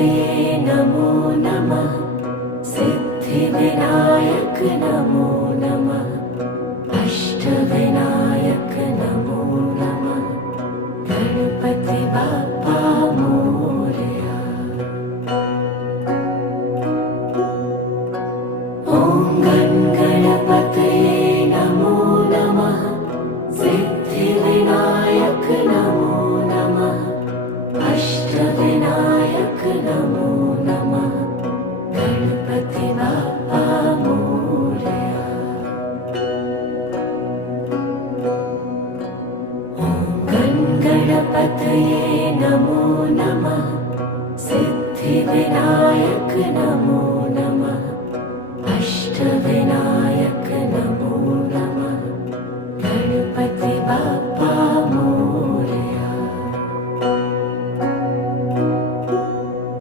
गणपतये नमो नमः। सिद्धिविनायक नमो नमः। अष्टविनायक नमो नमः। गणपति बाप्पा मोरया। ॐ गणपतये नमो नमः। सिद्धिविनायक नमो नमः। अष्टविनायक नमो नमः। गणपति बाप्पा मोरया। ॐ गणपतये नमो नमः। सिद्धिविनायक नमो नमः। अष्टविनायक